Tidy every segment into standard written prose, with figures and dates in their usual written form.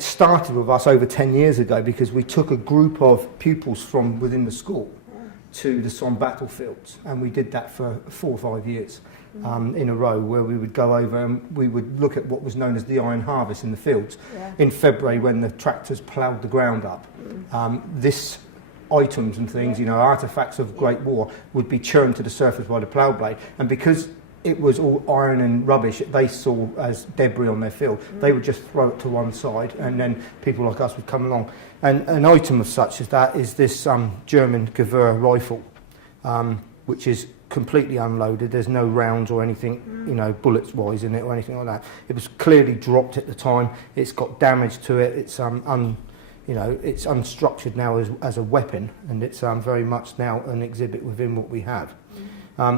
it started with us over 10 years ago because we took a group of pupils from within the school to the Somme battlefields, and we did that for 4 or 5 years in a row, where we would go over and we would look at what was known as the iron harvest in the fields. In February, when the tractors ploughed the ground up, this items and things, you know, artefacts of Great War, would be churned to the surface by the plough blade, and because it was all iron and rubbish they saw as debris on their field, they would just throw it to one side, and then people like us would come along. And an item of such as that is this German Gewehr rifle, which is completely unloaded. There's no rounds or anything, you know, bullets wise in it or anything like that. It was clearly dropped at the time. It's got damage to it. It's you know, it's unstructured now as a weapon, and it's very much now an exhibit within what we have.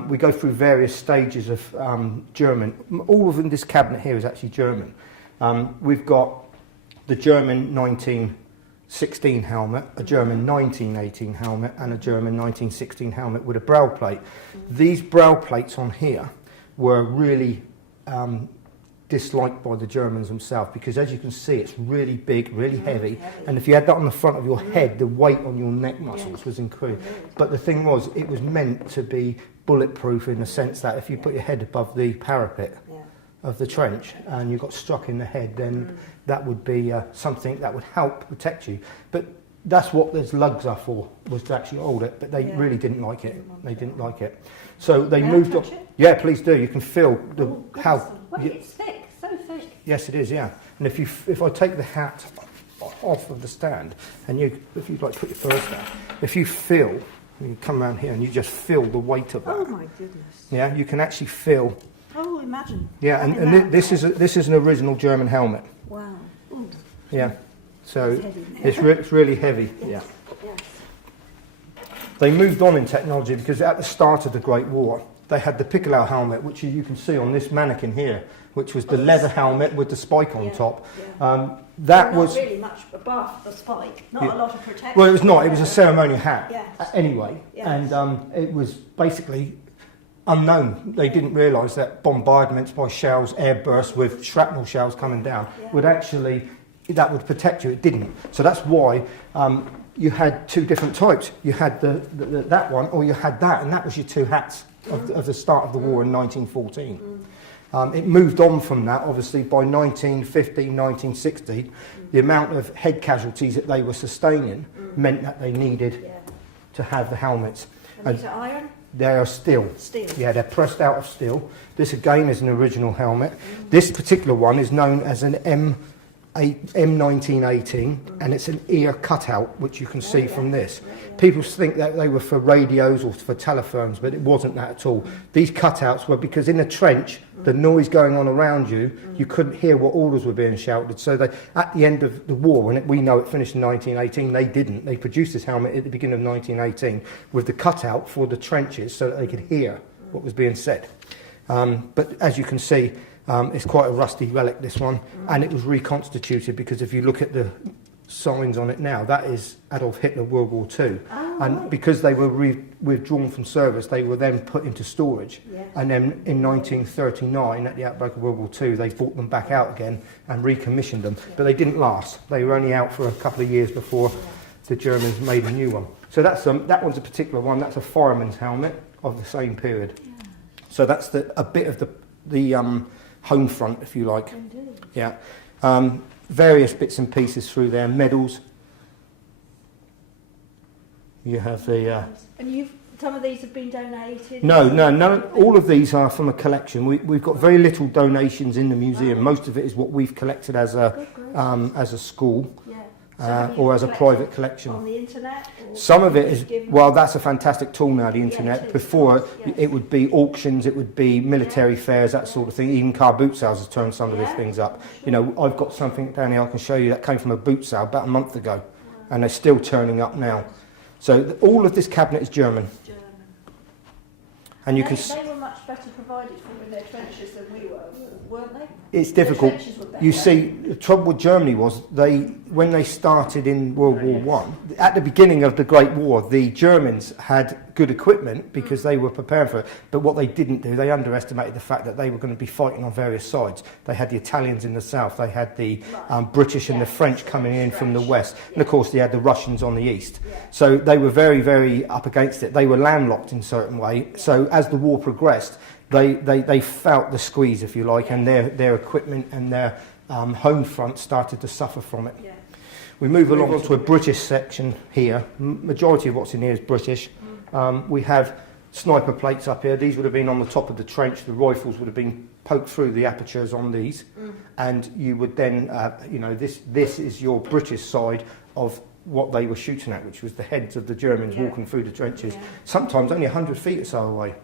We go through various stages of German. All of this cabinet here is actually German. We've got the German 1916 helmet, a German 1918 helmet, and a German 1916 helmet with a brow plate. These brow plates on here were really disliked by the Germans themselves, because as you can see it's really big, really heavy, and if you had that on the front of your head, the weight on your neck muscles was incredible. But the thing was, it was meant to be bulletproof in the sense that if you put your head above the parapet of the trench and you got struck in the head, then that would be something that would help protect you. But that's what those lugs are for, was to actually hold it, but they really didn't like it. They didn't like it. So they moved on. Yeah, please do. You can feel how... Wait, it's thick, so thick. Yes, it is, yeah. And if I take the hat off of the stand, and if you like put your furs down, if you feel, you come around here and you just feel the weight of that. Oh my goodness. Yeah, you can actually feel. Oh, imagine. Yeah, and this is an original German helmet. Wow. Ooh. Yeah, so it's really heavy. Yeah. Yes. They moved on in technology because at the start of the Great War, they had the Piccolo helmet, which you can see on this mannequin here, which was the leather helmet with the spike on top. That was not really much above the spike, not a lot of protection. Well, it was not. It was a ceremonial hat. Yes. Anyway, Yes. and it was basically unknown. They didn't realise that bombardments by shells, airbursts with shrapnel shells coming down, would actually, that would protect you. It didn't. So that's why you had two different types. You had that one, or you had that, and that was your two hats of the start of the war in 1914. It moved on from that, obviously, by 1915, 1960. The amount of head casualties that they were sustaining meant that they needed to have the helmets. And these are iron? They are steel. Steel. Yeah, they're pressed out of steel. This, again, is an original helmet. This particular one is known as an M1918, and it's an ear cutout, which you can see from this. People think that they were for radios or for telephones, but it wasn't that at all. These cutouts were because in a trench, the noise going on around you, you couldn't hear what orders were being shouted. So they, at the end of the war, and we know it finished in 1918, they didn't. They produced this helmet at the beginning of 1918 with the cutout for the trenches so that they could hear what was being said. But as you can see, it's quite a rusty relic, this one, and it was reconstituted because if you look at the signs on it now, that is Adolf Hitler World War II. And because they were withdrawn from service, they were then put into storage. And then in 1939, at the outbreak of World War II, they brought them back out again and recommissioned them. But they didn't last. They were only out for a couple of years before the Germans made a new one. So that's that one's a particular one. That's a fireman's helmet of the same period. So that's a bit of the home front, if you like. Indeed. Yeah. Various bits and pieces through there, medals. You have the... And some of these have been donated? No, all of these are from a collection. We've got very little donations in the museum. Most of it is what we've collected as a school. Or as a private collection. On the internet? Some of it is, well, that's a fantastic tool now, the internet. Before, it would be auctions, it would be military fairs, that sort of thing. Even car boot sales has turned some of these things up. You know, I've got something down here I can show you that came from a boot sale about a month ago, and they're still turning up now. So all of this cabinet is German. And you can. They were much better provided for in their trenches than we were, weren't they? It's difficult. You see, the trouble with Germany was when they started in World War I, at the beginning of the Great War, the Germans had good equipment because they were prepared for it. But what they didn't do, they underestimated the fact that they were going to be fighting on various sides. They had the Italians in the south, they had the British and the French coming in from the west, and of course they had the Russians on the east. So they were very, very up against it. They were landlocked in a certain way. So as the war progressed, they felt the squeeze, if you like, and their equipment and their home front started to suffer from it. We move along to a British section here. Majority of what's in here is British. We have sniper plates up here. These would have been on the top of the trench. The rifles would have been poked through the apertures on these, and you would then, this is your British side of what they were shooting at, which was the heads of the Germans walking through the trenches, sometimes only 100 feet or so away.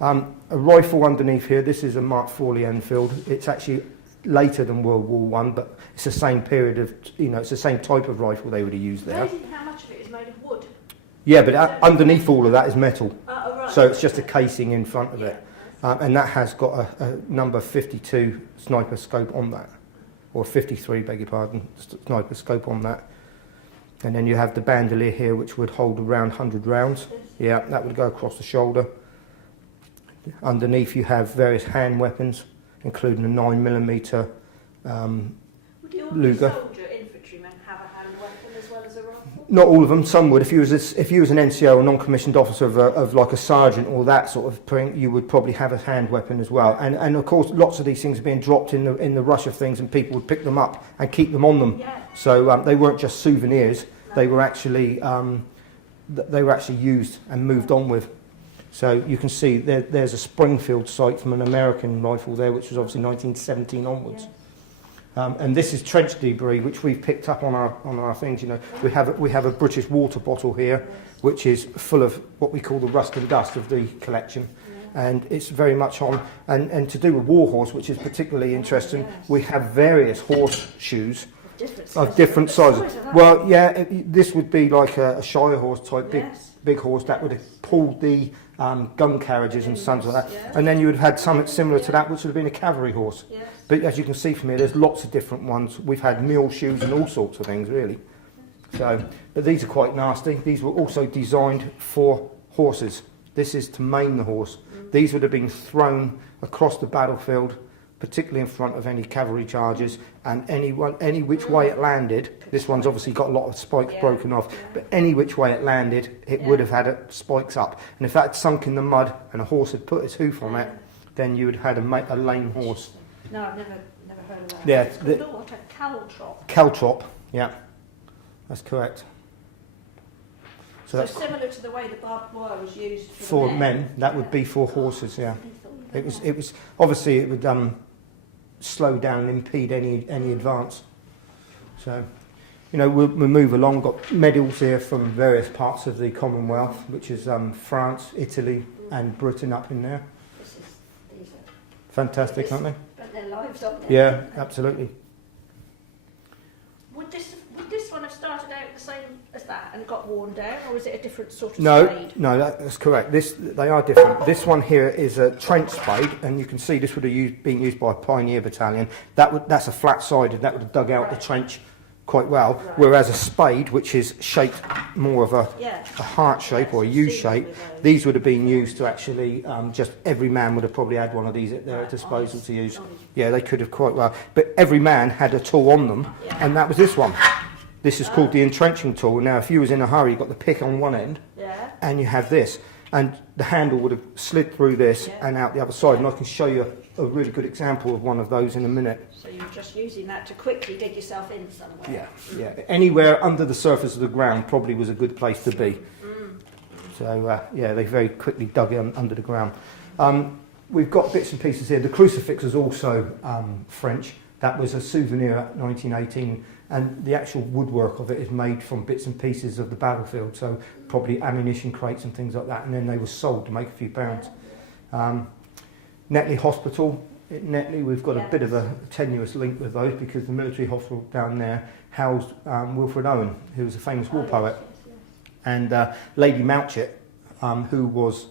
A rifle underneath here, this is a Mark IV Enfield. It's actually later than World War I, but it's the same period of, it's the same type of rifle they would have used there. Amazing how much of it is made of wood. Yeah, but underneath all of that is metal. Right. So it's just a casing in front of it. And that has got a number 52 sniper scope on that, or 53, beg your pardon, sniper scope on that. And then you have the bandolier here, which would hold around 100 rounds. Yeah, that would go across the shoulder. Underneath you have various hand weapons, including a 9mm Would the ordinary Luger. soldier, infantryman, have a hand weapon as well as a rifle? Not all of them. Some would. If you was an NCO, a non-commissioned officer of like a sergeant or that sort of thing, you would probably have a hand weapon as well. And of course, lots of these things are being dropped in the rush of things, and people would pick them up and keep them on them. So they weren't just souvenirs. They were actually used and moved on with. So you can see there's a Springfield sight from an American rifle there, which was obviously 1917 onwards. And this is trench debris, which we've picked up on our things. We have a British water bottle here, which is full of what we call the rust and dust of the collection, and it's very much on. And to do with Warhorse, which is particularly interesting, we have various horseshoes of different sizes. Well, this would be like a Shire horse type, big horse that would have pulled the gun carriages and sons like that. And then you would have had something similar to that, which would have been a cavalry horse. But as you can see from here, there's lots of different ones. We've had mule shoes and all sorts of things, really. So, but these are quite nasty. These were also designed for horses. This is to maim the horse. These would have been thrown across the battlefield, particularly in front of any cavalry charges, and any which way it landed. This one's obviously got a lot of spikes broken off, but any which way it landed, it would have had spikes up. And if that had sunk in the mud and a horse had put its hoof on it, then you would have had a lame horse. No, I've never heard of that. Yeah, It's called what? A caltrop. Caltrop, yeah, that's correct. So similar to the way the barbed wire was used for men, that would be for horses. Yeah, it was obviously it would slow down and impede any advance. So, we'll move along. We've got medals here from various parts of the Commonwealth, which is France, Italy, and Britain up in there. These are Fantastic, aren't they? spent their lives on them. Yeah, absolutely. Would this one have started out the same as that and got worn down, or is it a different sort of No, spade? no, that's correct. They are different. This one here is a trench spade, and you can see this would have been used by a Pioneer Battalion. That's a flat-sided. That would have dug out the trench quite well. Whereas a spade, which is shaped more of a heart shape or a U shape, these would have been used to actually just every man would have probably had one of these at their disposal to use. Yeah, they could have quite well. But every man had a tool on them, and that was this one. This is called the entrenching tool. Now, if you was in a hurry, you got the pick on one end, and you have this, and the handle would have slid through this and out the other side. And I can show you a really good example of one of those in a minute. So you're just using that to quickly dig yourself in somewhere. Yeah. Anywhere under the surface of the ground probably was a good place to be. So, they very quickly dug in under the ground. We've got bits and pieces here. The crucifix is also French. That was a souvenir at 1918. And the actual woodwork of it is made from bits and pieces of the battlefield, so probably ammunition crates and things like that, and then they were sold to make a few pounds. Netley Hospital, at Netley, we've got a bit of a tenuous link with those because the military hospital down there housed Wilfred Owen, who was a famous war poet, and Lady Mountchet, who was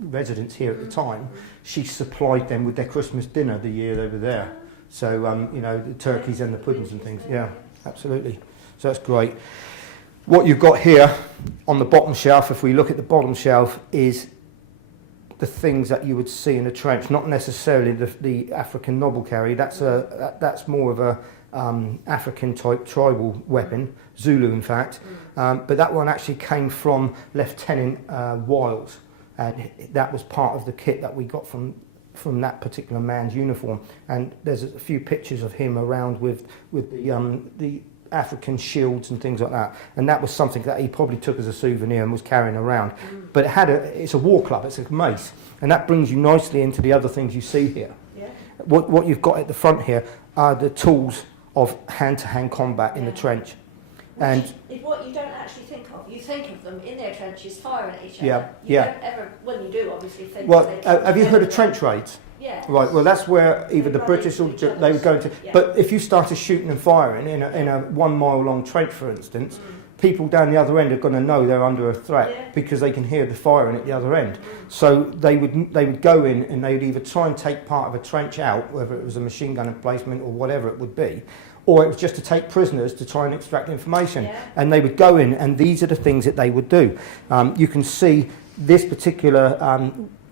residents here at the time. She supplied them with their Christmas dinner the year they were there. So, the turkeys and the puddings and things. Yeah, absolutely. So that's great. What you've got here on the bottom shelf, if we look at the bottom shelf, is the things that you would see in a trench, not necessarily the African noble carry. That's more of a African type tribal weapon, Zulu in fact, but that one actually came from Lieutenant Wiles, and that was part of the kit that we got from that particular man's uniform. And there's a few pictures of him around with the African shields and things like that, and that was something that he probably took as a souvenir and was carrying around. But it's a war club, it's a mace, and that brings you nicely into the other things you see here. Yeah. What you've got at the front here are the tools of hand-to-hand combat in the trench. And is what you don't actually think of. You think of them in their trenches firing at each other. Yeah, You yeah. don't ever, well, you do obviously think. well, that have you heard of trench raids? Yeah. Right. Well, that's where either the They run British or into each they would go into. Yeah. But if you started shooting and firing in a 1 mile long trench, for instance, people down the other end are going to know they're under a threat Yeah. because they can hear the firing at the other end. So they would go in and they would either try and take part of a trench out, whether it was a machine gun emplacement or whatever it would be, or it was just to take prisoners to try and extract information. Yeah. And they would go in, and these are the things that they would do. You can see this particular,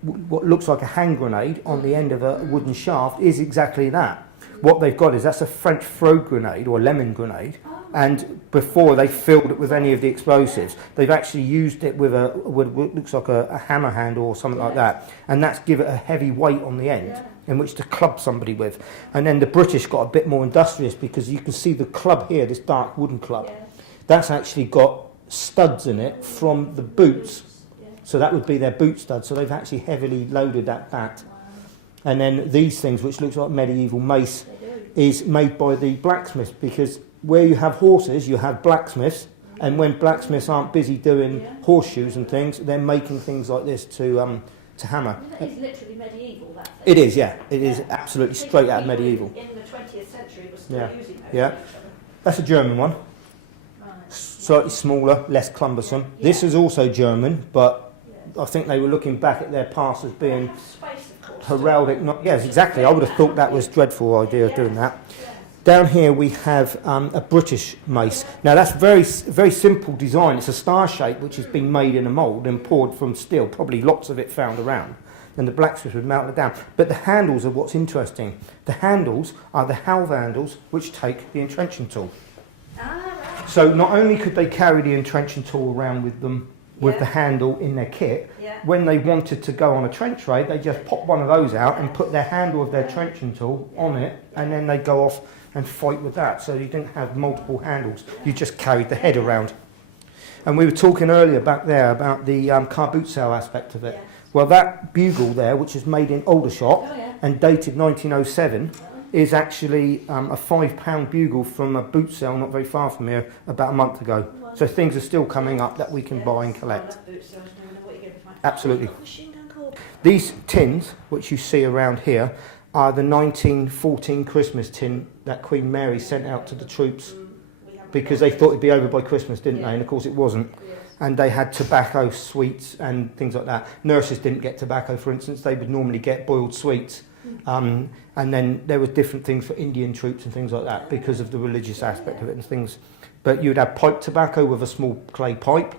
what looks like a hand grenade on the end of a wooden shaft is exactly that. What they've got is that's a French throw grenade or lemon grenade. And before they filled it with any of the explosives, they've actually used it with what looks like a hammer handle or something like that, and that's give it a heavy weight on the end in which to club somebody with. And then the British got a bit more industrious because you can see the club here, this dark wooden club, that's actually got studs in it from the boots, so that would be their boot studs. So they've actually heavily loaded that back. And then these things, which looks like medieval mace, is made by the blacksmiths, because where you have horses, you have blacksmiths, and when blacksmiths aren't busy doing horseshoes and things, they're making things like this to hammer. That is literally medieval, that thing. It is, yeah. It is absolutely straight out of medieval. In the 20th century was still Yeah. using those Yeah. on each other. That's a German one, Right. slightly smaller, less cumbersome. This is also German, but I think they were looking back at their past as being Space, of course. heraldic. Yes, exactly. I would have thought that was a dreadful idea of doing that. Down here we have a British mace. Now that's very simple design. It's a star shape which has been made in a mould and poured from steel, probably lots of it found around. And the blacksmith would melt it down. But the handles are what's interesting. The handles are the halve handles which take the entrenching tool. Ah, right. So not only could they carry the entrenching tool around with them with Yeah. the handle in their kit, Yeah. when they wanted to go on a trench raid, they just pop one of those out and put their handle of their trenching tool on it, and then they go off and fight with that. So you didn't have multiple handles, you just carried the head around. And we were talking earlier back there about the car boot sale aspect of it. Yeah. Well, that bugle there, which is made in Aldershot Oh, yeah. and dated 1907, is actually a £5 bugle from a boot sale not very far from here about a month ago. So things are still coming up that we can buy and collect. I love boots, so I never know what you're going to find. Absolutely. Machine gun cord. These tins, which you see around here, are the 1914 Christmas tin that Queen Mary sent out to the troops because they thought it'd be over by Christmas, didn't they? And of course it wasn't. And they had tobacco, sweets and things like that. Nurses didn't get tobacco, for instance. They would normally get boiled sweets. And then there were different things for Indian troops and things like that because of the religious aspect of it and things. But you'd have pipe tobacco with a small clay pipe,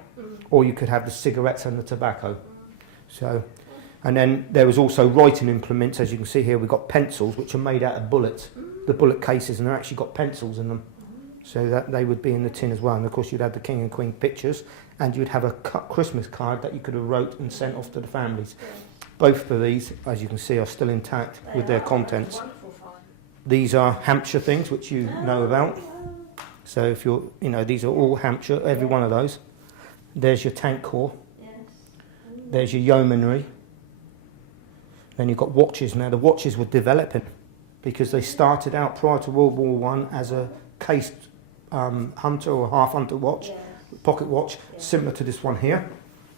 or you could have the cigarettes and the tobacco. So, and then there was also writing implements. As you can see here, we've got pencils, which are made out of bullets, the bullet cases, and they've actually got pencils in them. So that they would be in the tin as well. And of course you'd have the King and Queen pictures, and you'd have a Christmas card that you could have wrote and sent off to the families. Both of these, as you can see, are still intact with their contents. Wonderful find. These are Hampshire things, which you know about. So if you're, these are all Hampshire, every one of those. There's your tank corps. Yes. There's your yeomanry. Then you've got watches. Now the watches were developing because they started out prior to World War One as a cased hunter or half hunter watch, pocket watch, similar to this one here,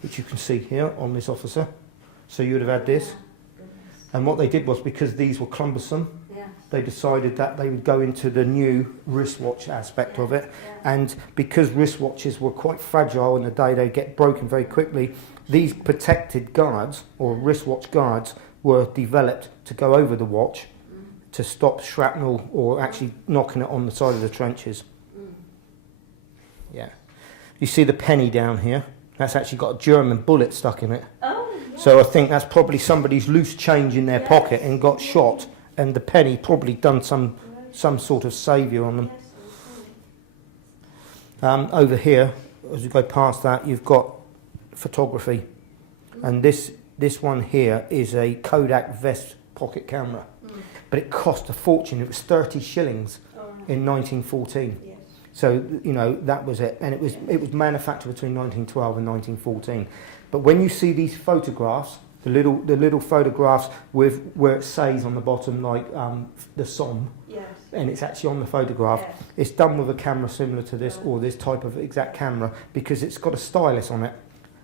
which you can see here on this officer. So you would have had this. And what they did was, because these were cumbersome, they decided that they would go into the new wristwatch aspect of it. And because wristwatches were quite fragile in the day, they get broken very quickly, these protected guards, or wristwatch guards, were developed to go over the watch to stop shrapnel or actually knocking it on the side of the trenches. Yeah. You see the penny down here? That's actually got a German bullet stuck in it. Oh, yeah. So I think that's probably somebody's loose change in their Yes. pocket and got shot, and the penny probably done some sort of saviour on them. Over here, as you go past that, you've got photography, and this one here is a Kodak Vest pocket camera, but it cost a fortune. It was 30 shillings in 1914. Yes. So you know that was it, and it was manufactured between 1912 and 1914. But when you see these photographs, the little photographs with where it says on the bottom like the Somme, Yes. and it's actually on the photograph. Yes. It's done with a camera similar to this or this type of exact camera because it's got a stylus on it,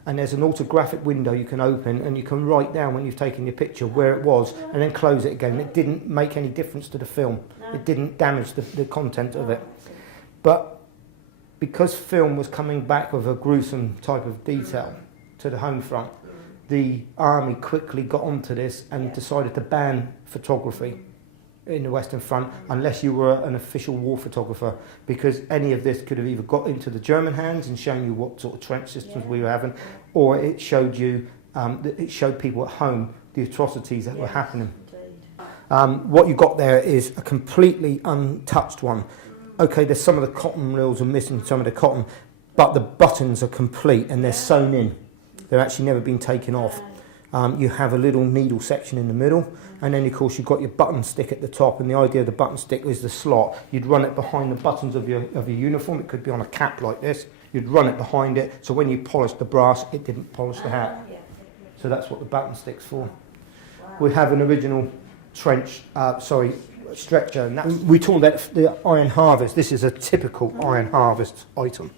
and there's an autographic window you can open and you can write down when you've taken your picture where it was and then close it again. It didn't make any difference to the film. No. It didn't damage the content of it. But because film was coming back with a gruesome type of detail to the home front, the army quickly got onto this and decided to ban photography in the Western Front unless you were an official war photographer, because any of this could have either got into the German hands and shown you what sort of trench systems we were having, or it showed you it showed people at home the atrocities that were happening. What you got there is a completely untouched one. Okay, there's some of the cotton reels are missing, some of the cotton, but the buttons are complete and they're sewn in. They're actually never been taken off. You have a little needle section in the middle, and then of course you've got your button stick at the top, and the idea of the button stick is the slot. You'd run it behind the buttons of your uniform. It could be on a cap like this. You'd run it behind it, so when you polished the brass, it didn't polish the hat. So that's what the button stick's for. We have an original stretcher, and we call that the Iron Harvest. This is a typical Iron Harvest item.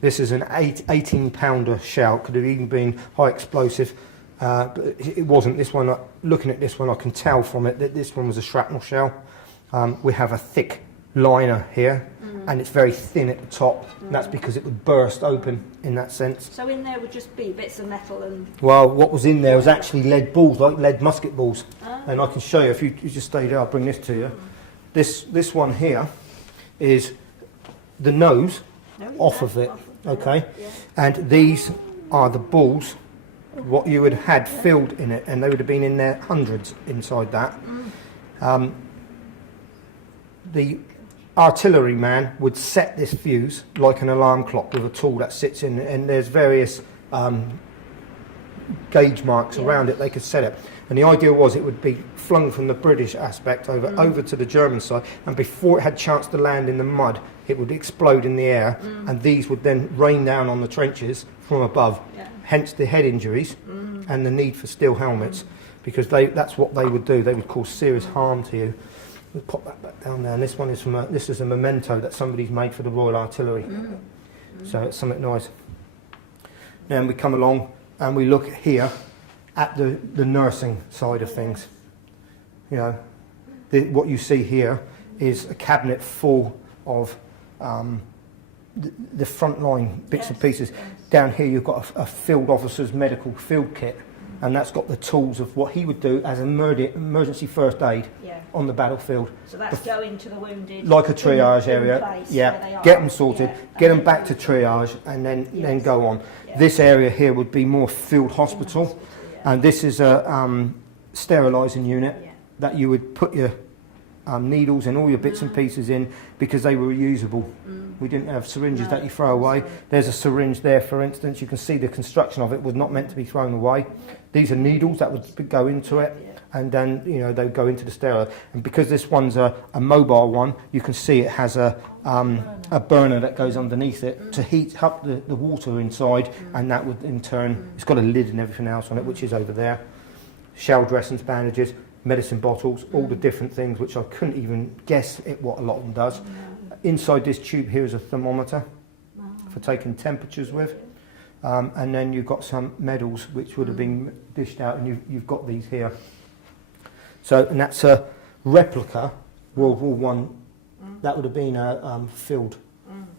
This is an 18-pounder shell. Could have even been high explosive, but it wasn't. This one, looking at this one, I can tell from it that this one was a shrapnel shell. We have a thick liner here, and it's very thin at the top. And that's because it would burst open in that sense. So in there would just be bits of metal and... Well, what was in there was actually lead balls, like lead musket balls. And I can show you, if you just stay there, I'll bring this to you. This one here is the nose off of it, okay? And these are the balls, what you would have had filled in it, and they would have been in there hundreds inside that. The artilleryman would set this fuse like an alarm clock with a tool that sits in, and there's various gauge marks around it. They could set it, and the idea was it would be flung from the British aspect over to the German side, and before it had chance to land in the mud, it would explode in the air, and these would then rain down on the trenches from above. Hence the head injuries and the need for steel helmets, because that's what they would do. They would cause serious harm to you. We'll pop that back down there, and this one is this is a memento that somebody's made for the Royal Artillery. So it's something nice. Then we come along and we look here at the nursing side of things. You know, what you see here is a cabinet full of the frontline bits and pieces. Down here you've got a field officer's medical field kit, and that's got the tools of what he would do as an emergency first aid on the battlefield. So that's going to the wounded. Like a triage area. Get them sorted, get them back to triage, and then go on. This area here would be more field hospital, and this is a sterilising unit that you would put your needles and all your bits and pieces in, because they were reusable. We didn't have syringes that you throw away. There's a syringe there, for instance. You can see the construction of it was not meant to be thrown away. These are needles that would go into it, and then they would go into the sterilizer. And because this one's a mobile one, you can see it has a burner that goes underneath it to heat up the water inside, and that would in turn, it's got a lid and everything else on it, which is over there. Shell dressings, bandages, medicine bottles, all the different things which I couldn't even guess what a lot of them does. Inside this tube here is a thermometer for taking temperatures with, and then you've got some medals which would have been dished out, and you've got these here. So, and that's a replica World War One. That would have been a field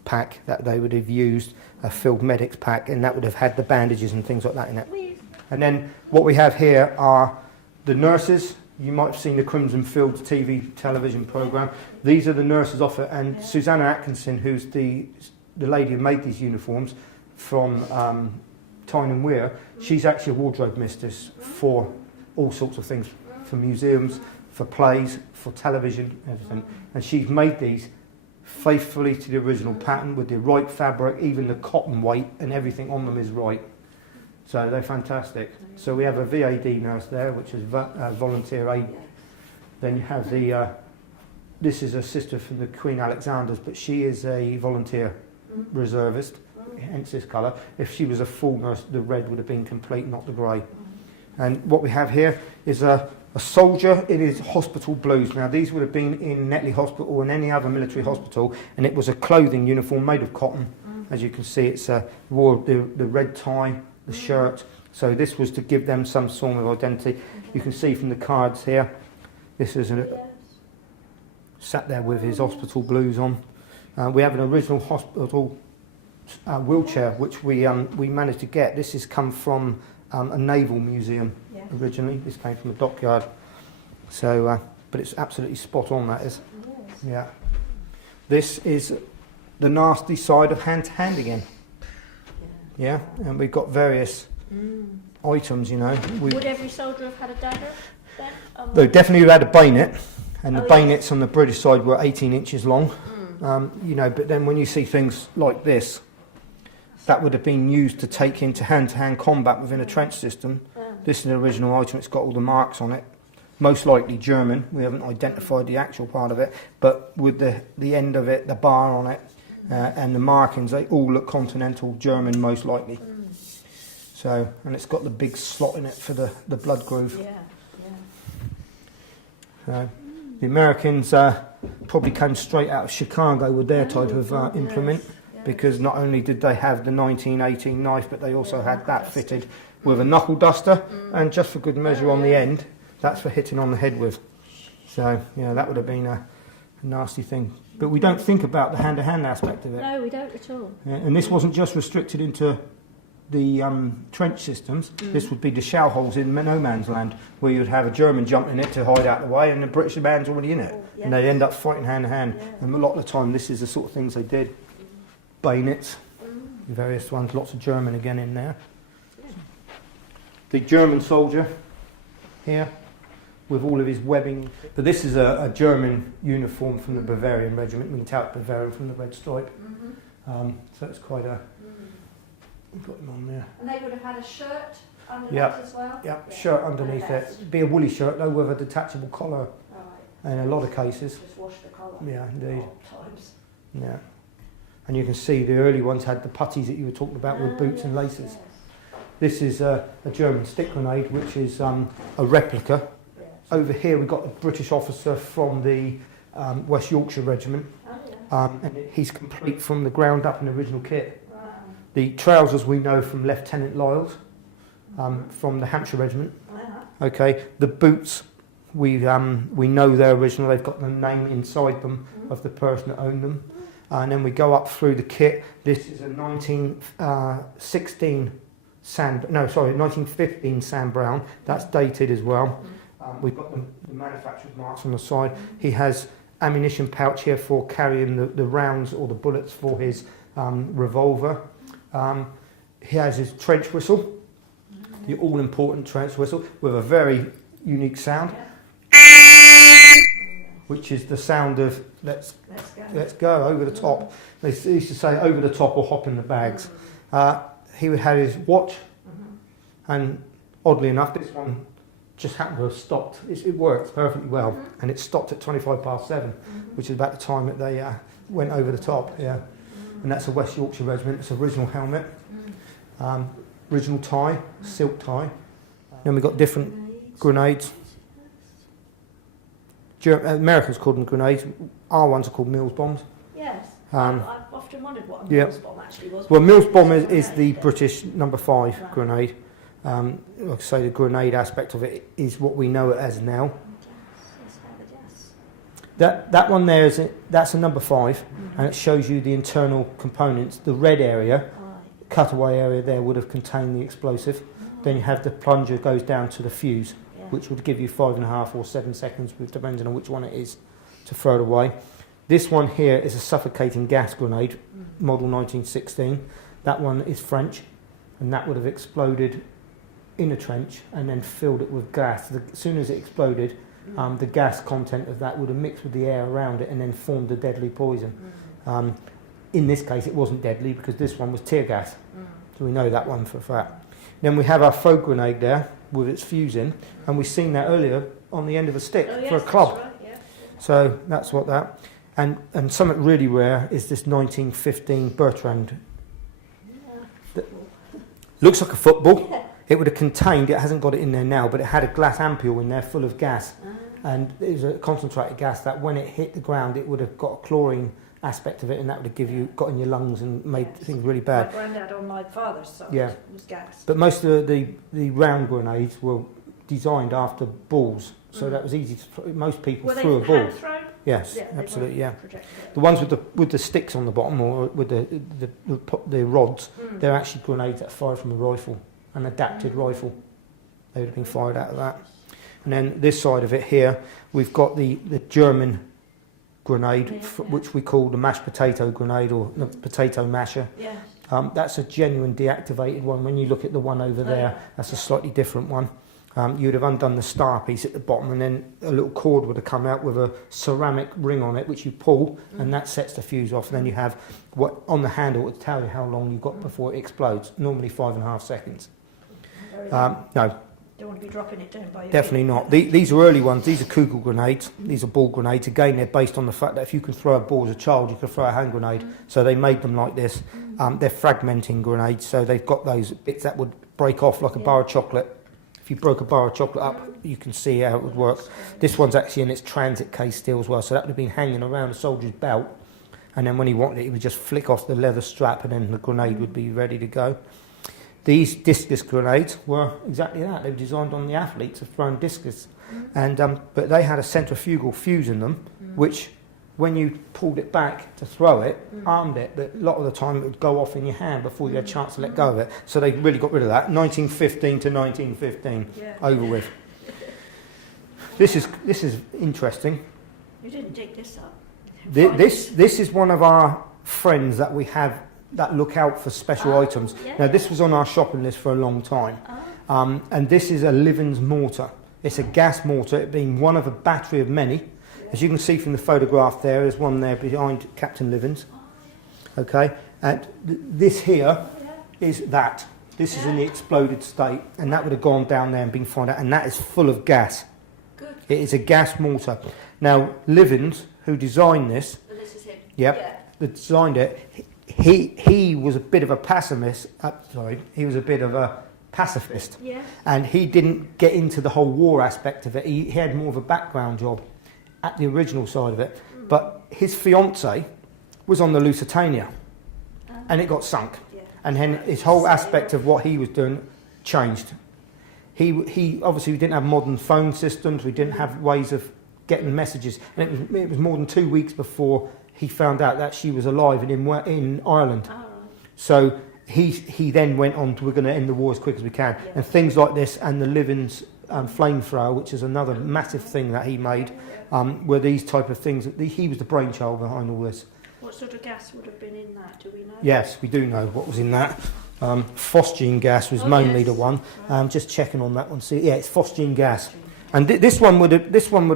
pack that they would have used, a field medics pack, and that would have had the bandages and things like that in it. And then what we have here are the nurses. You might have seen the Crimson Fields TV television programme. These are the nurses off it, and Susanna Atkinson, who's the the lady who made these uniforms from Tyne and Weir, she's actually a wardrobe mistress for all sorts of things, for museums, for plays, for television, everything. And she's made these faithfully to the original pattern with the right fabric, even the cotton weight and everything on them is right. So they're fantastic. So we have a VAD nurse there, which is volunteer aid. Then you have the, this is a sister from the Queen Alexander's, but she is a volunteer reservist, hence this colour. If she was a full nurse, the red would have been complete, not the grey. And what we have here is a soldier in his hospital blues. Now these would have been in Netley Hospital or in any other military hospital, and it was a clothing uniform made of cotton. As you can see, it's wore the red tie, the shirt. So this was to give them some sort of identity. You can see from the cards here, this is sat there with his hospital blues on. We have an original hospital wheelchair which we managed to get. This has come from a naval museum originally. This came from a dockyard. So, but it's absolutely spot on, that is. Yeah. This is the nasty side of hand to hand again. Yeah, and we've got various items, you know. Would every soldier have had a dagger then? They definitely had a bayonet, and the bayonets on the British side were 18 inches long. You know, but then when you see things like this, that would have been used to take into hand-to-hand combat within a trench system. This is an original item, it's got all the marks on it. Most likely German, we haven't identified the actual part of it, but with the end of it, the bar on it, and the markings, they all look continental German most likely. So, and it's got the big slot in it for the blood groove. So, the Americans probably came straight out of Chicago with their type of implement, because not only did they have the 1918 knife, but they also had that fitted with a knuckle duster, and just for good measure on the end, that's for hitting on the head with. So, yeah, that would have been a nasty thing. But we don't think about the hand-to-hand aspect of it. No, we don't at all. Yeah, and this wasn't just restricted into the trench systems. This would be the shell holes in no man's land, where you'd have a German jump in it to hide out the way, and the British man's already in it. And they end up fighting hand-to-hand. And a lot of the time, this is the sort of things they did. Bayonets, various ones, lots of German again in there. The German soldier here with all of his webbing. But this is a German uniform from the Bavarian regiment. We can tell it's Bavarian from the red stripe. So it's quite a... We've got them on there. And they would have had a shirt underneath as well? Yeah, shirt underneath it. It'd be a woolly shirt though with a detachable collar in a lot of cases. Just wash the collar. Yeah, indeed. Times. Yeah. And you can see the early ones had the puttees that you were talking about with boots and laces. This is a German stick grenade, which is a replica. Over here we've got a British officer from the West Yorkshire Regiment, and he's complete from the ground up in the original kit. The trousers we know from Lieutenant Lyles, from the Hampshire Regiment. Okay, the boots we know they're original. They've got the name inside them of the person that owned them. And then we go up through the kit. This is a 1915 Sam Brown. That's dated as well. We've got the manufacturer's marks on the side. He has ammunition pouch here for carrying the rounds or the bullets for his revolver. He has his trench whistle, the all-important trench whistle, with a very unique sound, which is the sound of let's go over the top. They used to say over the top or hop in the bags. He would have his watch, and oddly enough, this one just happened to have stopped. It worked perfectly well, and it stopped at 7:25, which is about the time that they went over the top. Yeah, and that's a West Yorkshire Regiment. It's original helmet, original tie, silk tie. Then we've got different grenades. Americans called them grenades. Our ones are called Mills bombs. Yes. I've often wondered what a Mills bomb actually was. Well, Mills bomb is the British number 5 grenade. Like I say, the grenade aspect of it is what we know it as now. That one there that's a number 5, and it shows you the internal components. The red area, cutaway area there, would have contained the explosive. Then you have the plunger goes down to the fuse, which would give you 5.5 or 7 seconds, depending on which one it is, to throw it away. This one here is a suffocating gas grenade, model 1916. That one is French, and that would have exploded in a trench and then filled it with gas. As soon as it exploded, the gas content of that would have mixed with the air around it and then formed a deadly poison. In this case, it wasn't deadly because this one was tear gas, so we know that one for a fact. Then we have our folk grenade there with its fuse in, and we've seen that earlier on the end of a stick for a club. That's right, yeah. So that's what that. And something really rare is this 1915 Bertrand. Looks like a football. Yeah. It would have contained, it hasn't got it in there now, but it had a glass ampule in there full of gas. And it was a concentrated gas that when it hit the ground, it would have got a chlorine aspect of it, and that would have got in your lungs and made things really bad. My granddad on my father's side was gas. But most of the round grenades were designed after balls, so that was easy to most people threw a ball. Hand thrown? Yes, Yeah, they absolutely, yeah. projectile. The ones with the sticks on the bottom or with the rods, they're actually grenades that fire from a rifle, an adapted rifle. They would have been fired out of that. And then this side of it here, we've got the German grenade, which we call the mashed potato grenade or the potato masher. Yeah. That's a genuine deactivated one. When you look at the one over there, that's a slightly different one. You would have undone the star piece at the bottom, and then a little cord would have come out with a ceramic ring on it, which you pull, and that sets the fuse off. And then you have what on the handle would tell you how long you've got before it explodes. Normally 5.5 seconds. No, Don't want to be dropping it down by your definitely feet. not. These are early ones. These are Kugel grenades. These are ball grenades. Again, they're based on the fact that if you can throw a ball as a child, you can throw a hand grenade. So they made them like this. They're fragmenting grenades, so they've got those bits that would break off like a bar of chocolate. If you broke a bar of chocolate up, you can see how it would work. This one's actually in its transit case still as well, so that would have been hanging around a soldier's belt, and then when he wanted it, he would just flick off the leather strap, and then the grenade would be ready to go. These discus grenades were exactly that. They were designed on the athletes of throwing discus, and but they had a centrifugal fuse in them, which, when you pulled it back to throw it, armed it, but a lot of the time it would go off in your hand before you had a chance to let go of it. So they really got rid of that. 1915 to 1915, over with. This is interesting. You didn't dig this up. This is one of our friends that we have that look out for special items. Yeah. Now this was on our shopping list for a long time, and this is a Livens mortar. It's a gas mortar, it being one of a battery of many. As you can see from the photograph there's one there behind Captain Livens. Okay, and this here is that. This is in the exploded state, and that would have gone down there and been found out, and that is full of gas. Good. It is a gas mortar. Now, Livens, who designed this, So this is him. that designed it, he was a bit of a pessimist. He was a bit of a pacifist, Yeah. and he didn't get into the whole war aspect of it. He had more of a background job at the original side of it, but his fiance was on the Lusitania, and it got sunk, and then his whole aspect of what he was doing changed. He obviously, we didn't have modern phone systems, we didn't have ways of getting messages, and it was more than 2 weeks before he found out that she was alive and in Ireland. All right. So he then went on to, we're going to end the war as quick as we can, and things like this, and the Livens flamethrower, which is another massive thing that he made, were these type of things. He was the brainchild behind all this. What sort of gas would have been in that? Do we know? Yes, we do know what was in that. Phosgene gas was mainly the one. Just checking on that one. See, yeah, it's phosgene gas, and this one would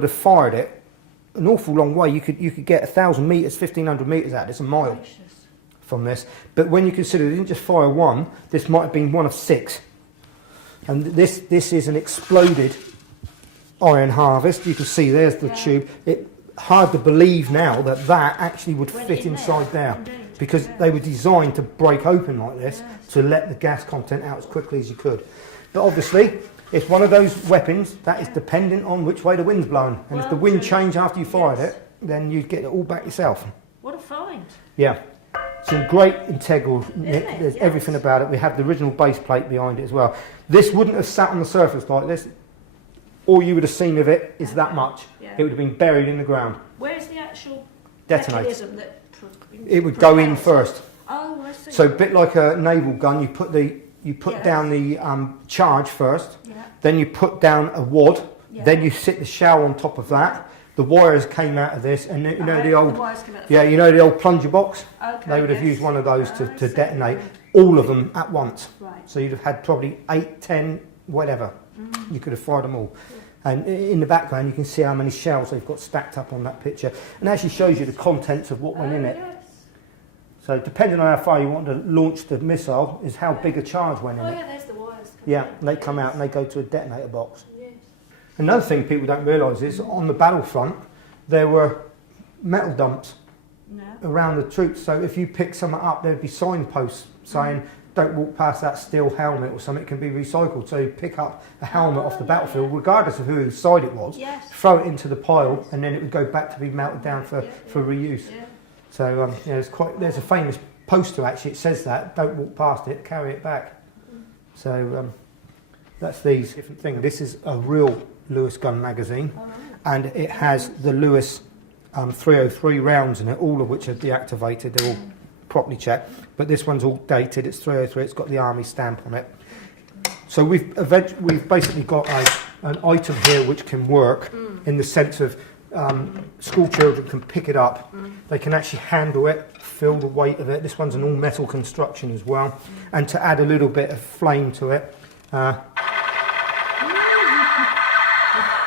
have fired it an awful long way. You could get 1,000 meters, 1,500 meters out. It's a mile from this. But when you consider they didn't just fire one, this might have been one of 6. And this is an exploded iron harvest. You can see there's the tube. It's hard to believe now that actually would fit inside there, because they were designed to break open like this to let the gas content out as quickly as you could. But obviously, it's one of those weapons that is dependent on which way the wind's blowing. And if the wind changed after you fired it, then you'd get it all back yourself. What a find. Yeah. Some great integral, Nick. it? There's Yes. everything about it. We have the original base plate behind it as well. This wouldn't have sat on the surface like this. All you would have seen of it is that much. Yeah. It would have been buried in the ground. Where's the actual Detonate. mechanism that It would go in propels? first. Oh, I see. So a bit like a naval gun, you put Yes. down the charge first, Yeah. then you put down a wad, Yeah. then you sit the shell on top of that, The wires came out of this, and you know the old, wires come out the yeah, you know the old plunger box. Okay, They would have yes. used one of those Ah, to I see. detonate all of them at once. Right. So you'd have had probably 8, 10, whatever. Mm. You could have fired them all. And in the background, you can see how many shells they've got stacked up on that picture, and actually shows you the contents of what went in it. Yes. So depending on how far you want to launch the missile, is how big a charge went in Oh it. yeah, there's the wires. Yeah, they come out and they go to a detonator box. Yes. Another thing people don't realise is on the battlefront, there were metal dumps No. around the troops. So if you pick something up, there'd be signposts saying, don't walk past that steel helmet or something, it can be recycled. So you pick up a helmet off the battlefield, regardless of whose side it was, Yes. throw it into the pile, and then it would go back to be melted down for reuse. Yeah. So there's a famous poster actually, it says that, don't walk past it, carry it back. So that's these different things. This is a real Lewis gun magazine, All right. and it has the Lewis 303 rounds in it, all of which are deactivated, they're all properly checked. But this one's all dated, it's 303, it's got the army stamp on it. So we've basically got an item here which can work in the sense of school children can pick it up, they can actually handle it, feel the weight of it. This one's an all metal construction as well, and to add a little bit of flame to it,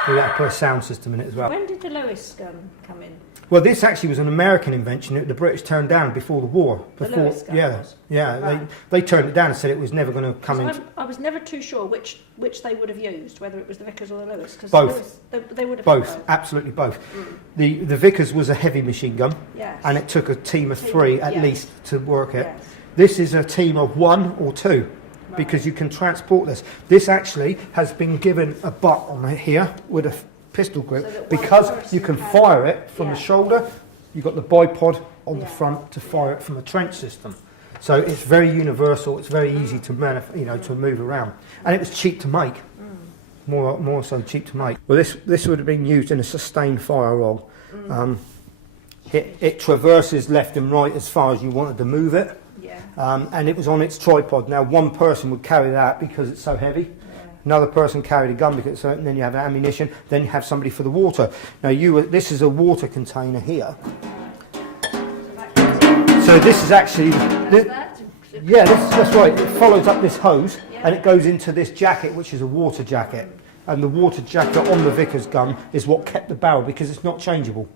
we have to put a sound system in it as well. When did the Lewis gun come in? Well, this actually was an American invention that the British turned down before the war. The Before, Lewis gun yeah, was? yeah, Right. they turned it down and said it was never going to come 'Cause in. I was never too sure which they would have used, whether it was the Vickers or the Lewis. 'Cause Both. The Lewis, they would have Both, both. absolutely both. Mm. The Vickers was a heavy machine gun, Yes. and it took a team of 3 at Yes. least to work it. Yes. This is a team of 1 or 2, because you can transport this. This actually has been given a butt on it here with a pistol grip, So that one because person you can can- fire it from the Yeah. shoulder. You've got the bipod on the Yeah. front to fire it from a trench system. So it's very universal, it's very easy to to move around. And it was cheap to make. More so cheap to make. Well, this would have been used in a sustained fire role. It traverses left and right as far as you wanted to move it. Yeah. And it was on its tripod. Now, one person would carry that because it's so heavy. Another person carried a gun because it's so, and then you have ammunition. Then you have somebody for the water. Now, this is a water container here. So this is actually, that's right. It follows up this hose and it goes into this jacket, which is a water jacket. And the water jacket on the Vickers gun is what kept the barrel because it's not changeable.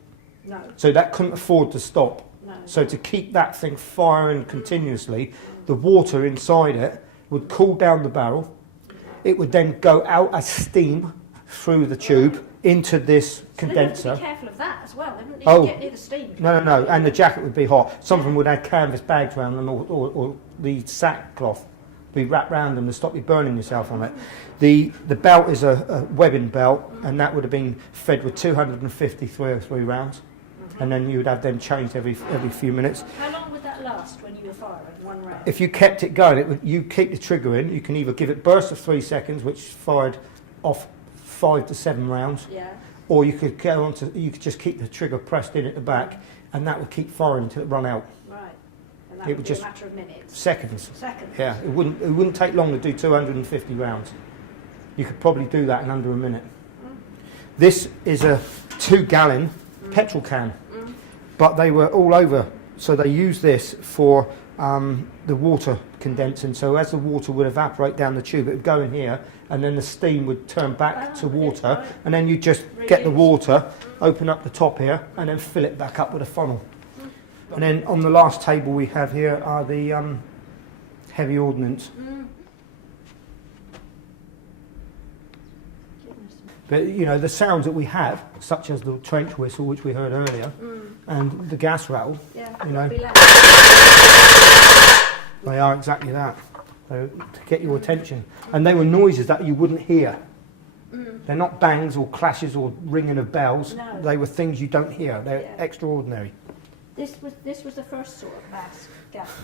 No. So that couldn't afford to stop. No. So to keep that thing firing continuously, the water inside it would cool down the barrel. It would then go out as steam through the tube into this condenser. So they have to be careful of that as well. They wouldn't Oh. get near the steam. No, and the jacket would be hot. Some of them would have canvas bags around them, or the sackcloth be wrapped around them to stop you burning yourself on it. The belt is a webbing belt, and that would have been fed with 250 303 rounds, and then you would have them changed every few minutes. How long would that last when you were firing one round? If you kept it going, you keep the trigger in. You can either give it bursts of 3 seconds, which fired off 5 to 7 rounds, Yeah. or you could you could just keep the trigger pressed in at the back, and that would keep firing until it run out. Right. And that It would would be just- a matter of minutes. Seconds. Seconds. Yeah, it wouldn't take long to do 250 rounds. You could probably do that in under a minute. This is a 2-gallon petrol can, but they were all over. So they used this for the water condensing. So as the water would evaporate down the tube, it would go in here, and then the steam would turn back to water, and then you just get the water, open up the top here, and then fill it back up with a funnel. And then on the last table we have here are the heavy ordnance. But the sounds that we have, such as the trench whistle, which we heard earlier, and the gas rattle, Yeah. you know. Be loud. they are exactly that. They're to get your attention. And they were noises that you wouldn't hear. They're not bangs or clashes or ringing of bells. No. They were things you don't hear. They're Yeah. extraordinary. This was the first sort of gas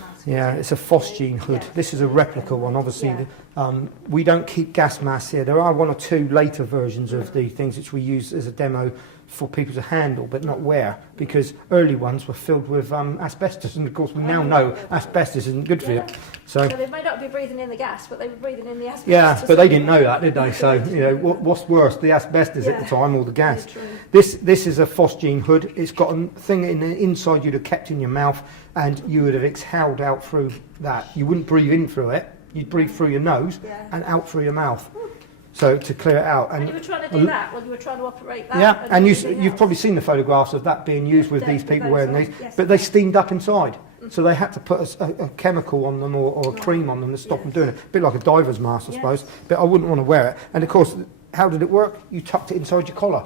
mask. Yeah, it's a Phosgene hood. Yeah. This is a replica one, obviously. Yeah. We don't keep gas masks here. There are 1 or 2 later versions of the things which we use as a demo for people to handle but not wear, because early ones were filled with asbestos, and of course we now know asbestos isn't good for you. So they may not be breathing in the gas, but they were breathing in the asbestos. yeah, but they didn't know that, did they? So you know, what's worse, the asbestos at the time or the gas? This is a phosgene hood. It's got a thing in the inside you'd have kept in your mouth, and you would have exhaled out through that. You wouldn't breathe in through it. You'd breathe through your nose and out through your mouth. So to clear it out. And you were trying to do that when you were trying to operate that? Yeah, and you've probably seen the photographs of that being used with these people wearing these, but they steamed up inside. So they had to put a chemical on them or a cream on them to stop them doing it. A bit like a diver's mask, I suppose, but I wouldn't want to wear it. And of course, how did it work? You tucked it inside your collar.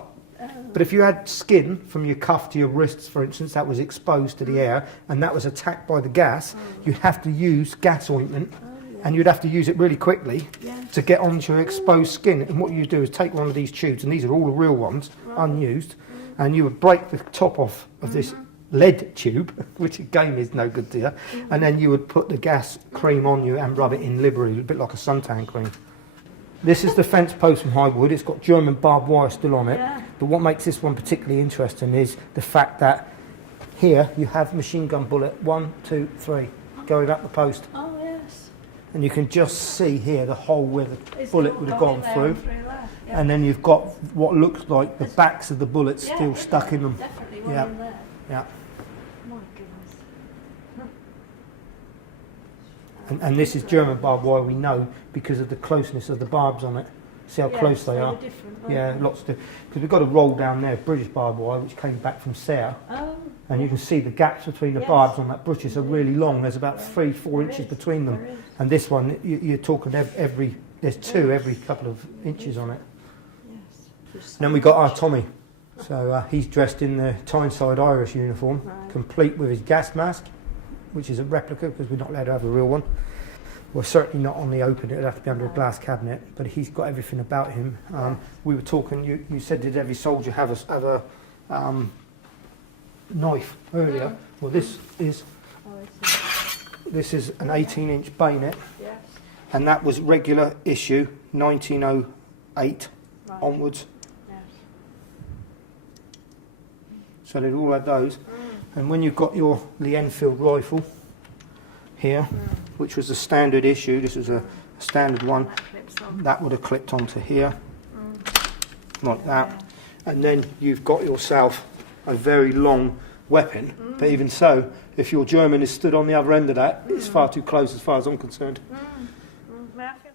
But if you had skin from your cuff to your wrists, for instance, that was exposed to the air and that was attacked by the gas, you'd have to use gas ointment. And you'd have to use it really quickly to get onto your exposed skin. And what you do is take one of these tubes, and these are all the real ones, unused, and you would break the top off of this lead tube, which again is no good to you, and then you would put the gas cream on you and rub it in liberally, a bit like a suntan cream. This is the fence post from Highwood. It's got German barbed wire still on it, but what makes this one particularly interesting is the fact that here you have machine gun bullet 1, 2, 3 going up the post. Oh, yes. And you can just see here the hole where the bullet would have gone through. Yeah. And then you've got what looks like the backs of the bullets still stuck in them. Definitely one in there. Yeah. My goodness. And this is German barbed wire, we know, because of the closeness of the barbs on it. See how close they are? Yeah, lots to. Because we've got a roll down there, British barbed wire, which came back from Sayre. Oh. And you can see the gaps between the barbs on that British are really long. There's about 3-4 inches between them. And this one, you're talking there's 2 every couple of inches on it. Yes. And then we got our Tommy. So he's dressed in the Tyneside Irish uniform, complete with his gas mask, which is a replica because we're not allowed to have a real one. We're certainly not on the open, it would have to be under a glass cabinet, but he's got everything about him. We were talking, you said, did every soldier have a knife earlier? Well, this is an 18-inch bayonet, and that was regular issue 1908 onwards. So they'd all had those. And when you've got your Lee Enfield rifle here, which was a standard issue, this was a standard one, that would have clipped onto here, like that. And then you've got yourself a very long weapon, but even so, if your German is stood on the other end of that, it's far too close as far as I'm concerned. May I feel